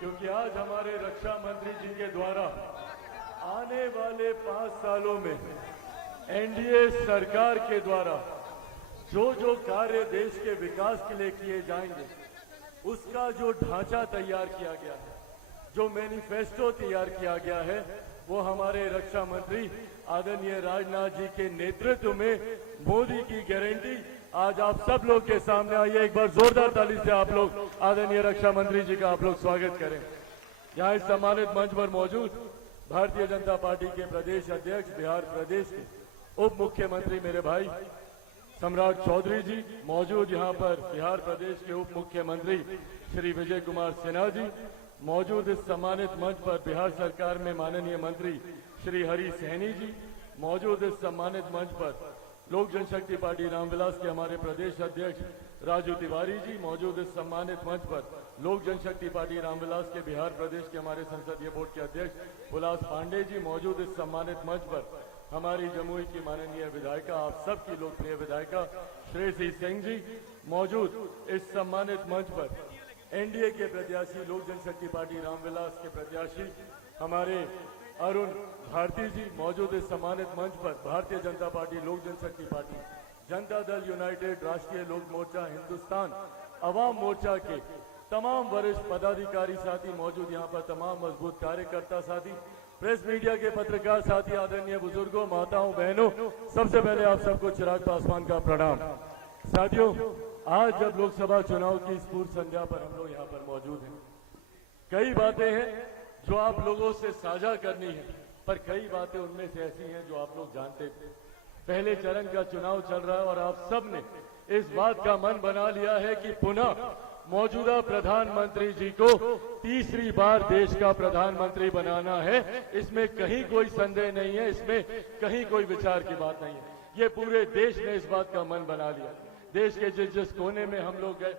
क्योंकि आज हमारे रक्षा मंत्री जी के द्वारा आने वाले 5 सालों में एनडीए सरकार के द्वारा जो जो कार्य देश के विकास के लिए किए जाएंगे, उसका जो ढांचा तैयार किया गया है, जो मैनिफेस्टो तैयार किया गया है, वो हमारे रक्षा मंत्री आदरणीय राजनाथ जी के नेतृत्व में मोदी की गारंटी आज आप सब लोग के सामने आई है। एक बार जोरदार ताली से आप लोग आदरणीय रक्षा मंत्री जी का आप लोग स्वागत करें। यहाँ इस सम्मानित मंच पर मौजूद भारतीय जनता पार्टी के प्रदेश अध्यक्ष, बिहार प्रदेश के उप मुख्यमंत्री मेरे भाई सम्राट चौधरी जी मौजूद, यहाँ पर बिहार प्रदेश के उप मुख्यमंत्री श्री विजय कुमार सिन्हा जी मौजूद। इस सम्मानित मंच पर बिहार सरकार में माननीय मंत्री श्री हरि सहनी जी मौजूद। इस सम्मानित मंच पर लोक जनशक्ति पार्टी रामविलास के हमारे प्रदेश अध्यक्ष राजू तिवारी जी मौजूद। इस सम्मानित मंच पर लोक जनशक्ति पार्टी रामविलास के बिहार प्रदेश के हमारे संसदीय बोर्ड के अध्यक्ष हुलास पांडे जी मौजूद। इस सम्मानित मंच पर हमारी जमुई की माननीय विधायिका, आप सबकी लोकप्रिय विधायिका श्रेयसी सिंह जी मौजूद। इस सम्मानित मंच पर एनडीए के प्रत्याशी, लोक जनशक्ति पार्टी रामविलास के प्रत्याशी हमारे अरुण भारती जी मौजूद। इस सम्मानित मंच पर भारतीय जनता पार्टी, लोक जनशक्ति पार्टी, जनता दल यूनाइटेड, राष्ट्रीय लोक मोर्चा, हिंदुस्तान अवाम मोर्चा के तमाम वरिष्ठ पदाधिकारी साथी मौजूद। यहाँ पर तमाम मजबूत कार्यकर्ता साथी, प्रेस मीडिया के पत्रकार साथी, आदरणीय बुजुर्गों, माताओं, बहनों, सबसे पहले आप सबको चिराग पासवान का प्रणाम। साथियों, आज जब लोकसभा चुनाव की इस पूर्व संध्या पर हम लोग यहाँ पर मौजूद हैं, कई बातें हैं जो आप लोगों से साझा करनी है, पर कई बातें उनमें से ऐसी हैं जो आप लोग जानते थे। पहले चरण का चुनाव चल रहा है और आप सब ने इस बात का मन बना लिया है कि पुनः मौजूदा प्रधानमंत्री जी को तीसरी बार देश का प्रधानमंत्री बनाना है। इसमें कहीं कोई संदेह नहीं है, इसमें कहीं कोई विचार की बात नहीं है। ये पूरे देश ने इस बात का मन बना लिया। देश के जिस जिस कोने में हम लोग गए,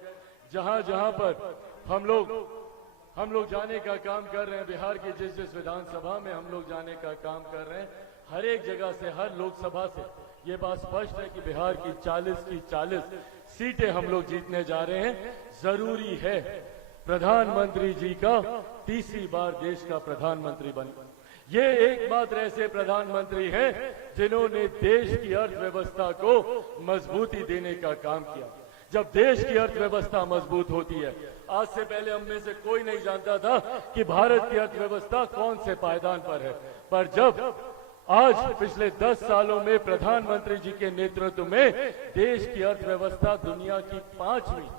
जहां जहां पर हम लोग जाने का काम कर रहे हैं, बिहार की जिस जिस विधानसभा में हम लोग जाने का काम कर रहे हैं, हर एक जगह से, हर लोकसभा से ये बात स्पष्ट है कि बिहार की 40 की 40 सीटें हम लोग जीतने जा रहे हैं। जरूरी है प्रधानमंत्री जी का तीसरी बार देश का प्रधानमंत्री बने। ये एकमात्र ऐसे प्रधानमंत्री हैं जिन्होंने देश की अर्थव्यवस्था को मजबूती देने का काम किया। जब देश की अर्थव्यवस्था मजबूत होती है, आज से पहले हम में से कोई नहीं जानता था कि भारत की अर्थव्यवस्था कौन से पायदान पर है, पर जब आज पिछले 10 सालों में प्रधानमंत्री जी के नेतृत्व में देश की अर्थव्यवस्था दुनिया की 5वीं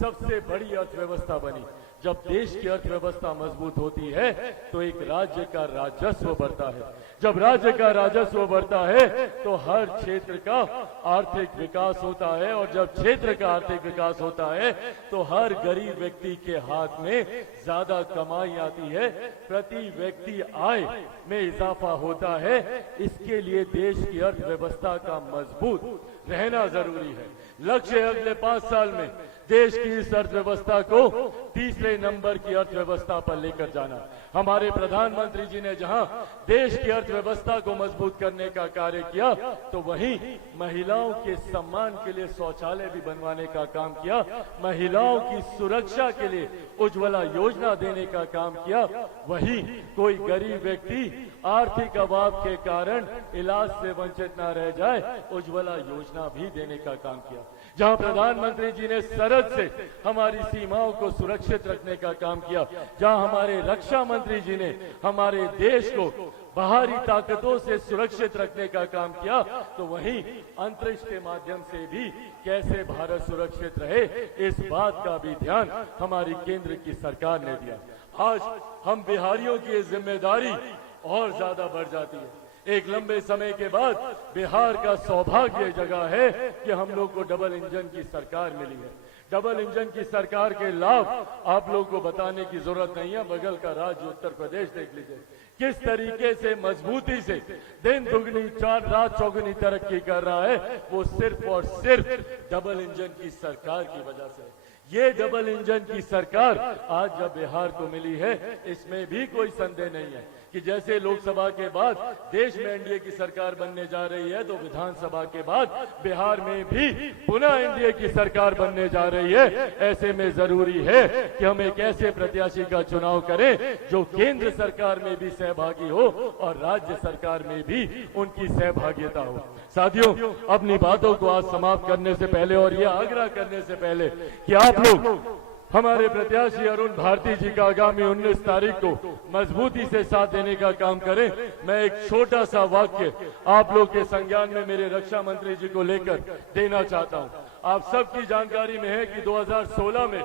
सबसे बड़ी अर्थव्यवस्था बनी। जब देश की अर्थव्यवस्था मजबूत होती है तो एक राज्य का राजस्व बढ़ता है। जब राज्य का राजस्व बढ़ता है तो हर क्षेत्र का आर्थिक विकास होता है, और जब क्षेत्र का आर्थिक विकास होता है तो हर गरीब व्यक्ति के हाथ में ज्यादा कमाई आती है, प्रति व्यक्ति आय में इजाफा होता है। इसके लिए देश की अर्थव्यवस्था का मजबूत रहना जरूरी है। लक्ष्य है अगले 5 साल में देश की इस अर्थव्यवस्था को तीसरे नंबर की अर्थव्यवस्था पर लेकर जाना। हमारे प्रधानमंत्री जी ने जहां देश की अर्थव्यवस्था को मजबूत करने का कार्य किया, तो वहीं महिलाओं के सम्मान के लिए शौचालय भी बनवाने का काम किया, महिलाओं की सुरक्षा के लिए उज्ज्वला योजना देने का काम किया। वहीं कोई गरीब व्यक्ति आर्थिक अभाव के कारण इलाज से वंचित न रह जाए, उज्ज्वला योजना भी देने का काम किया। जहां प्रधानमंत्री जी ने सरहद से हमारी सीमाओं को सुरक्षित रखने का काम किया, जहां हमारे रक्षा मंत्री जी ने हमारे देश को बाहरी ताकतों से सुरक्षित रखने का काम किया, तो वहीं अंतरिक्ष के माध्यम से भी कैसे भारत सुरक्षित रहे, इस बात का भी ध्यान हमारी केंद्र की सरकार ने दिया। आज हम बिहारियों की जिम्मेदारी और ज्यादा बढ़ जाती है। एक लंबे समय के बाद बिहार का सौभाग्य जगह है कि हम लोग को डबल इंजन की सरकार मिली है। डबल इंजन की सरकार के लाभ आप लोग को बताने की जरूरत नहीं है। बगल का राज्य उत्तर प्रदेश देख लीजिए, किस तरीके से मजबूती से दिन दुगनी चार रात चौगुनी तरक्की कर रहा है। वो सिर्फ और सिर्फ डबल इंजन की सरकार की वजह से। ये डबल इंजन की सरकार आज जब बिहार को मिली है, इसमें भी कोई संदेह नहीं है कि जैसे लोकसभा के बाद देश में एनडीए की सरकार बनने जा रही है, तो विधानसभा के बाद बिहार में भी पुनः एनडीए की सरकार बनने जा रही है। ऐसे में जरूरी है कि हम एक ऐसे प्रत्याशी का चुनाव करें जो केंद्र सरकार में भी सहभागी हो और राज्य सरकार में भी उनकी सहभागिता हो। साथियों, अपनी बातों को आज समाप्त करने से पहले और ये आग्रह करने से पहले कि आप लोग हमारे प्रत्याशी अरुण भारती जी का आगामी 19 तारीख को मजबूती से साथ देने का काम करें। मैं एक छोटा सा वाक्य आप लोग के संज्ञान में मेरे रक्षा मंत्री जी को लेकर देना चाहता हूं। आप सबकी जानकारी में है कि 2016 में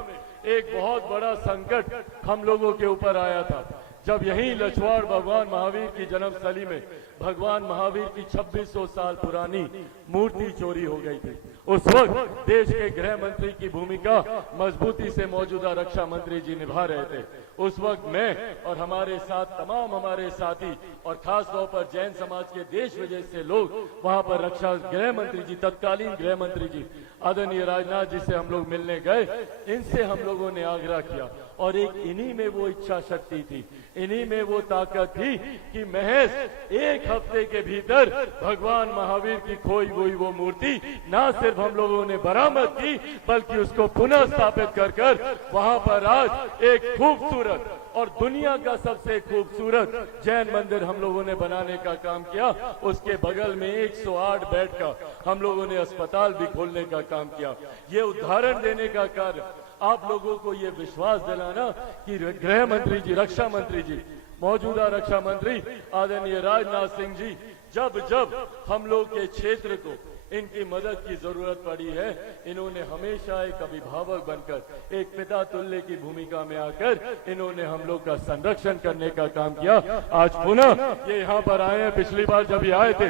एक बहुत बड़ा संकट हम लोगों के ऊपर आया था, जब यहीं लछवाड़ भगवान महावीर की जन्मस्थली में भगवान महावीर की 2600 साल पुरानी मूर्ति चोरी हो गई थी। उस वक्त देश के गृह मंत्री की भूमिका मजबूती से मौजूदा रक्षा मंत्री जी निभा रहे थे। उस वक्त मैं और हमारे साथ तमाम हमारे साथी और खास तौर पर जैन समाज के देश विदेश से लोग वहां पर रक्षा गृह मंत्री जी, तत्कालीन गृह मंत्री जी आदरणीय राजनाथ जी से हम लोग मिलने गए। इनसे हम लोगों ने आग्रह किया और एक इन्हीं में वो इच्छा शक्ति थी, इन्हीं में वो ताकत थी कि महज एक हफ्ते के भीतर भगवान महावीर की खोई हुई वो मूर्ति ना सिर्फ हम लोगों ने बरामद की, बल्कि उसको पुनः स्थापित कर वहां पर आज एक खूबसूरत और दुनिया का सबसे खूबसूरत जैन मंदिर हम लोगों ने बनाने का काम किया। उसके बगल में 108 बेड का हम लोगों ने अस्पताल भी खोलने का काम किया। ये उदाहरण देने का कार्य, आप लोगों को ये विश्वास दिलाना कि गृह मंत्री जी, रक्षा मंत्री जी, मौजूदा रक्षा मंत्री आदरणीय राजनाथ सिंह जी जब जब हम लोग के क्षेत्र को इनकी मदद की जरूरत पड़ी है, इन्होंने हमेशा एक अभिभावक बनकर, एक पिता तुल्य की भूमिका में आकर इन्होंने हम लोग का संरक्षण करने का काम किया। आज पुनः ये यहाँ पर आए हैं। पिछली बार जब ये आए थे,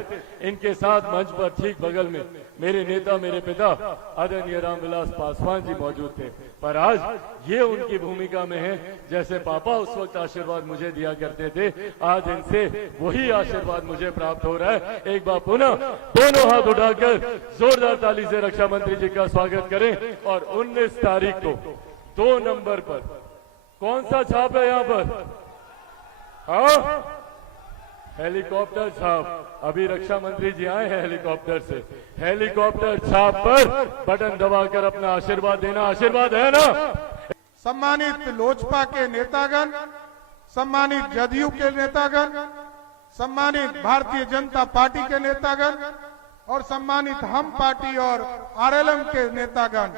इनके साथ मंच पर ठीक बगल में मेरे नेता, मेरे पिता आदरणीय रामविलास पासवान जी मौजूद थे, पर आज ये उनकी भूमिका में है। जैसे पापा उस वक्त आशीर्वाद मुझे दिया करते थे, आज इनसे वही आशीर्वाद मुझे प्राप्त हो रहा है। एक बार पुनः दोनों हाथ उठाकर जोरदार ताली से रक्षा मंत्री जी का स्वागत करें। और 19 तारीख को 2 नंबर पर कौन सा छाप है यहाँ पर? हाँ, हेलीकॉप्टर छाप। अभी रक्षा मंत्री जी आए हैं हेलीकॉप्टर से। हेलीकॉप्टर छाप पर बटन दबाकर अपना आशीर्वाद देना। आशीर्वाद है ना? सम्मानित लोजपा के नेतागण, सम्मानित जदयू के नेतागण, सम्मानित भारतीय जनता पार्टी के नेतागण और सम्मानित हम पार्टी और आरएलएम के नेतागण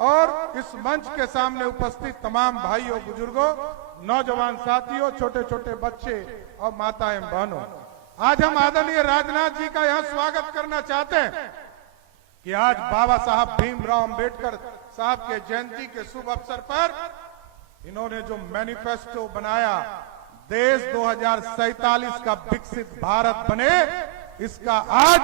और इस मंच के सामने उपस्थित तमाम भाइयों, बुजुर्गों, नौजवान साथियों, छोटे छोटे बच्चे और माताएं बहनों, आज हम आदरणीय राजनाथ जी का यहाँ स्वागत करना चाहते हैं कि आज बाबा साहब भीमराव अंबेडकर साहब के जयंती के शुभ अवसर पर इन्होंने जो मैनिफेस्टो बनाया, देश 2047 का विकसित भारत बने, इसका आज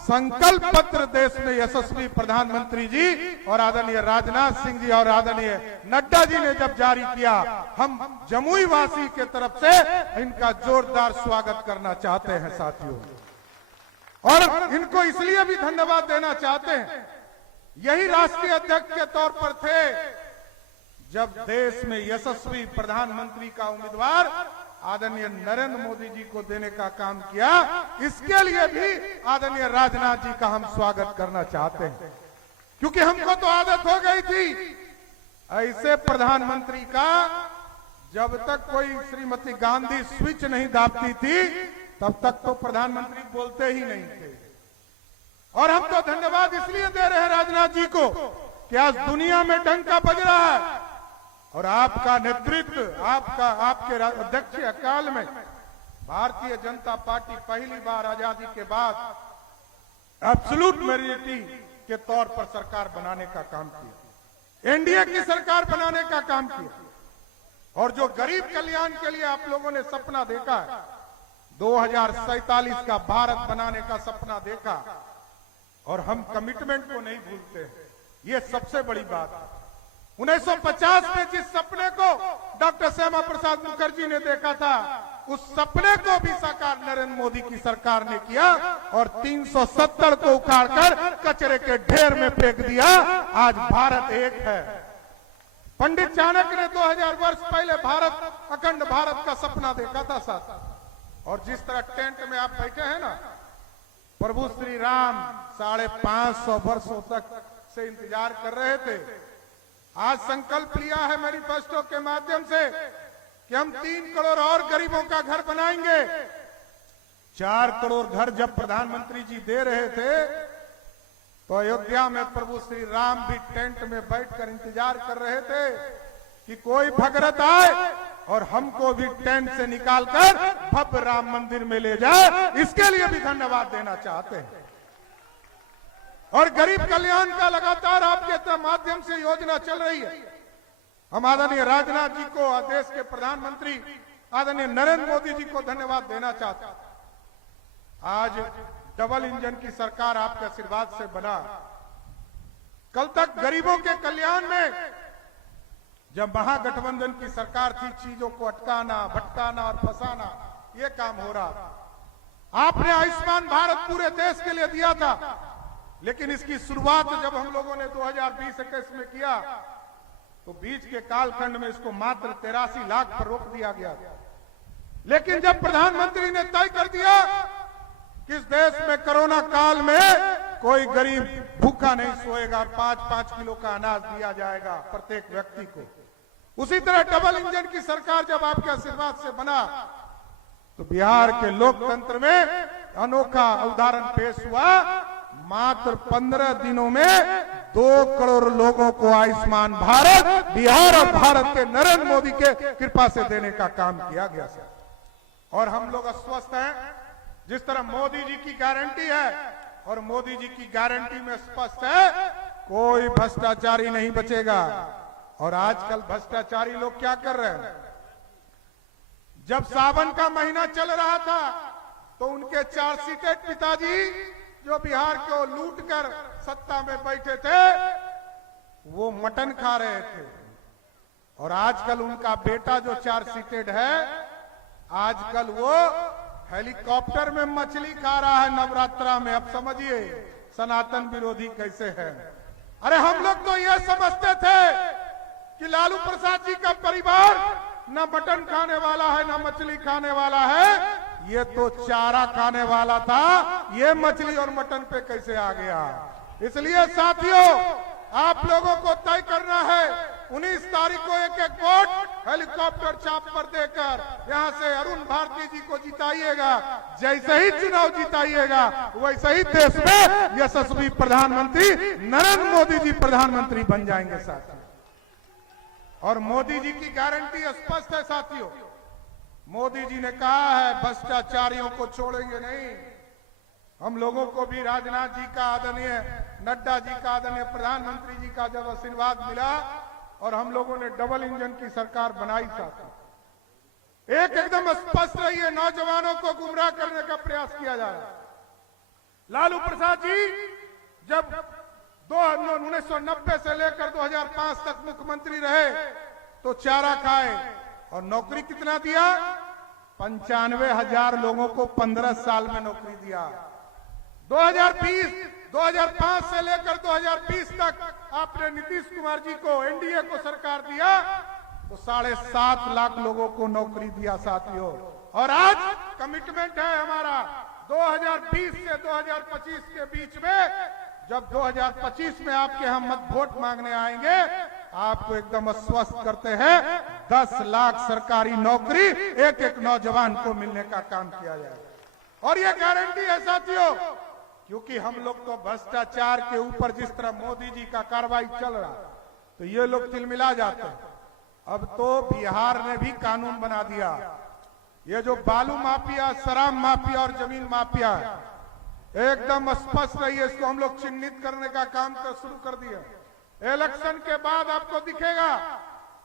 संकल्प पत्र देश में यशस्वी प्रधानमंत्री जी और आदरणीय राजनाथ सिंह जी और आदरणीय नड्डा जी ने जब जारी किया, हम जमुई वासी के तरफ से इनका जोरदार स्वागत करना चाहते हैं साथियों। और इनको इसलिए भी धन्यवाद देना चाहते हैं, यही राष्ट्रीय अध्यक्ष के तौर पर थे जब देश में यशस्वी प्रधानमंत्री का उम्मीदवार आदरणीय नरेंद्र मोदी जी को देने का काम किया। इसके लिए भी आदरणीय राजनाथ जी का हम स्वागत करना चाहते हैं, क्योंकि हमको तो आदत हो गई थी ऐसे प्रधानमंत्री का, जब तक कोई श्रीमती गांधी स्विच नहीं दाबती थी तब तक तो प्रधानमंत्री बोलते ही नहीं थे। और हम तो धन्यवाद इसलिए दे रहे हैं राजनाथ जी को कि आज दुनिया में डंका बज रहा है और आपका नेतृत्व, आपके अध्यक्ष काल में भारतीय जनता पार्टी पहली बार आजादी के बाद एब्सोल्यूट मेजॉरिटी के तौर पर सरकार बनाने का काम किया, एनडीए की सरकार बनाने का काम किया। और जो गरीब कल्याण के लिए आप लोगों ने सपना देखा है, 2047 का भारत बनाने का सपना देखा, और हम कमिटमेंट को नहीं भूलते हैं, ये सबसे बड़ी बात है। 1950 में जिस सपने को डॉक्टर श्यामा प्रसाद मुखर्जी ने देखा था, उस सपने को भी साकार नरेंद्र मोदी की सरकार ने किया और 370 को उखाड़कर कचरे के ढेर में फेंक दिया। आज भारत एक है, पंडित चाणक्य ने 2000 वर्ष पहले भारत अखंड भारत का सपना देखा था साथ। और जिस तरह टेंट में आप बैठे हैं ना, प्रभु श्री राम 550 वर्षों तक से इंतजार कर रहे थे। आज संकल्प लिया है मैनिफेस्टो के माध्यम से कि हम 3 करोड़ और गरीबों का घर बनाएंगे। 4 करोड़ घर जब प्रधानमंत्री जी दे रहे थे तो अयोध्या में प्रभु श्री राम भी टेंट में बैठकर इंतजार कर रहे थे कि कोई भगरथ आए और हमको भी टेंट से निकालकर भव्य राम मंदिर में ले जाए। इसके लिए भी धन्यवाद देना चाहते हैं। और गरीब कल्याण का लगातार आपके माध्यम से योजना चल रही है। हम आदरणीय राजनाथ जी को, देश के प्रधानमंत्री आदरणीय नरेंद्र मोदी जी को धन्यवाद देना चाहता हूं। आज डबल इंजन की सरकार आपके आशीर्वाद से बना। कल तक गरीबों के कल्याण में जब महागठबंधन की सरकार थी, चीजों को अटकाना, भटकाना और फंसाना, ये काम हो रहा था। आपने आयुष्मान भारत पूरे देश के लिए दिया था, लेकिन इसकी शुरुआत जब हम लोगों ने 2020-21 में किया तो बीच के कालखंड में इसको मात्र 83 लाख पर रोक दिया गया। लेकिन जब प्रधानमंत्री ने तय कर दिया कि इस देश में कोरोना काल में कोई गरीब भूखा नहीं सोएगा, 5-5 किलो का अनाज दिया जाएगा प्रत्येक व्यक्ति को, उसी तरह डबल इंजन की सरकार जब आपके आशीर्वाद से बना तो बिहार के लोकतंत्र में अनोखा उदाहरण पेश हुआ। मात्र 15 दिनों में 2 करोड़ लोगों को आयुष्मान भारत बिहार और भारत के नरेंद्र मोदी के कृपा से देने का काम किया गया। और हम लोग अस्वस्थ हैं। जिस तरह मोदी जी की गारंटी है, और मोदी जी की गारंटी में स्पष्ट है कोई भ्रष्टाचारी नहीं बचेगा। और आजकल भ्रष्टाचारी लोग क्या कर रहे हैं, जब सावन का महीना चल रहा था तो उनके 4 सीटेड पिताजी जो बिहार को लूट कर सत्ता में बैठे थे वो मटन खा रहे थे। और आजकल उनका बेटा जो 4 सीटेड है, आजकल वो हेलीकॉप्टर में मछली खा रहा है नवरात्रा में। अब समझिए सनातन विरोधी कैसे है। अरे हम लोग तो ये समझते थे कि लालू प्रसाद जी का परिवार न मटन खाने वाला है न मछली खाने वाला है, ये तो चारा खाने वाला था। ये मछली और मटन पे कैसे आ गया। इसलिए साथियों, आप लोगों को तय करना है 19 तारीख को एक वोट हेलीकॉप्टर चाप पर देकर यहां से अरुण भारती जी को जिताइएगा। जैसे ही चुनाव जिताइएगा वैसे ही देश में यशस्वी प्रधानमंत्री नरेंद्र मोदी जी प्रधानमंत्री बन जाएंगे साथियों। और मोदी जी की गारंटी स्पष्ट है साथियों। मोदी जी ने कहा है भ्रष्टाचारियों को छोड़ेंगे नहीं। हम लोगों को भी राजनाथ जी का, आदरणीय नड्डा जी का, आदरणीय प्रधानमंत्री जी का जब आशीर्वाद मिला और हम लोगों ने डबल इंजन की सरकार बनाई साथी, एकदम स्पष्ट रही है, नौजवानों को गुमराह करने का प्रयास किया जा रहा है। लालू प्रसाद जी जब 1990 से लेकर 2005 तक मुख्यमंत्री रहे तो चारा खाए और नौकरी कितना दिया, 95,000 लोगों को 15 साल में नौकरी दिया। 2005 से लेकर 2020 तक आपने नीतीश कुमार जी को, एनडीए को सरकार दिया तो 7.5 लाख लोगों को नौकरी दिया साथियों। और आज कमिटमेंट है हमारा 2020 से 2025 के बीच में, जब 2025 में आपके हम मत वोट मांगने आएंगे, आपको एकदम आश्वस्त करते हैं 10 लाख सरकारी नौकरी एक नौजवान को मिलने का काम किया जाएगा। और ये गारंटी है साथियों, क्योंकि हम लोग तो भ्रष्टाचार के ऊपर जिस तरह मोदी जी का कार्रवाई चल रहा तो ये लोग तिलमिला जाते हैं। अब तो बिहार ने भी कानून बना दिया। ये जो बालू माफिया, शराब माफिया और जमीन माफिया है, एकदम स्पष्ट रही है, इसको हम लोग चिन्हित करने का काम तो शुरू कर दिया। इलेक्शन के बाद आपको दिखेगा,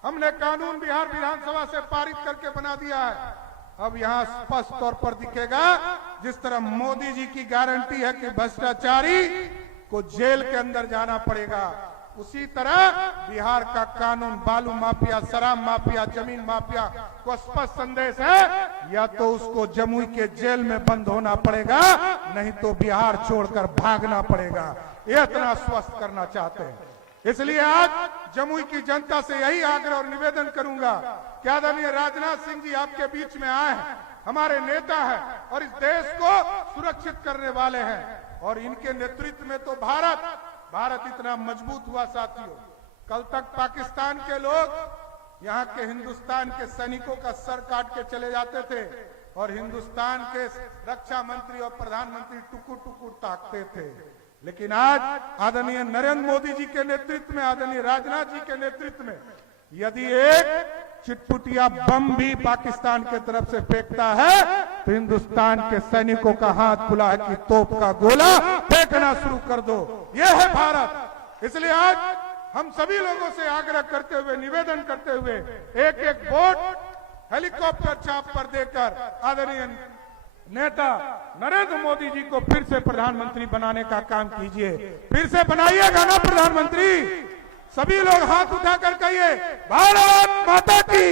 हमने कानून बिहार विधानसभा से पारित करके बना दिया है। अब यहां स्पष्ट तौर पर दिखेगा, जिस तरह मोदी जी की गारंटी है कि भ्रष्टाचारी को जेल के अंदर जाना पड़ेगा, उसी तरह बिहार का कानून बालू माफिया, शराब माफिया, जमीन माफिया को स्पष्ट संदेश है, या तो उसको जमुई के जेल में बंद होना पड़ेगा, नहीं तो बिहार छोड़कर भागना पड़ेगा। ये इतना स्वस्थ करना चाहते हैं। इसलिए आज जमुई की जनता से यही आग्रह और निवेदन करूंगा कि आदरणीय राजनाथ सिंह जी आपके बीच में आए हैं, हमारे नेता हैं और इस देश को सुरक्षित करने वाले हैं और इनके नेतृत्व में तो भारत इतना मजबूत हुआ। साथियों, कल तक पाकिस्तान के लोग यहाँ के हिंदुस्तान के सैनिकों का सर काट के चले जाते थे और हिंदुस्तान के रक्षा मंत्री और प्रधानमंत्री टुकुर टुकुर ताकते थे, लेकिन आज आदरणीय नरेंद्र मोदी जी के नेतृत्व में, आदरणीय राजनाथ जी के नेतृत्व में यदि एक चिटपुटिया बम भी पाकिस्तान के तरफ से फेंकता है तो हिंदुस्तान के सैनिकों का हाथ खुला है कि तोप का गोला फेंकना शुरू कर दो। यह है भारत। इसलिए आज हम सभी लोगों से आग्रह करते हुए, निवेदन करते हुए एक एक वोट हेलीकॉप्टर चाप पर देकर आदरणीय नेता नरेंद्र मोदी जी को फिर से प्रधानमंत्री बनाने का काम कीजिए। फिर से बनाइएगा ना प्रधानमंत्री? सभी लोग हाथ उठाकर कहिए भारत माता की।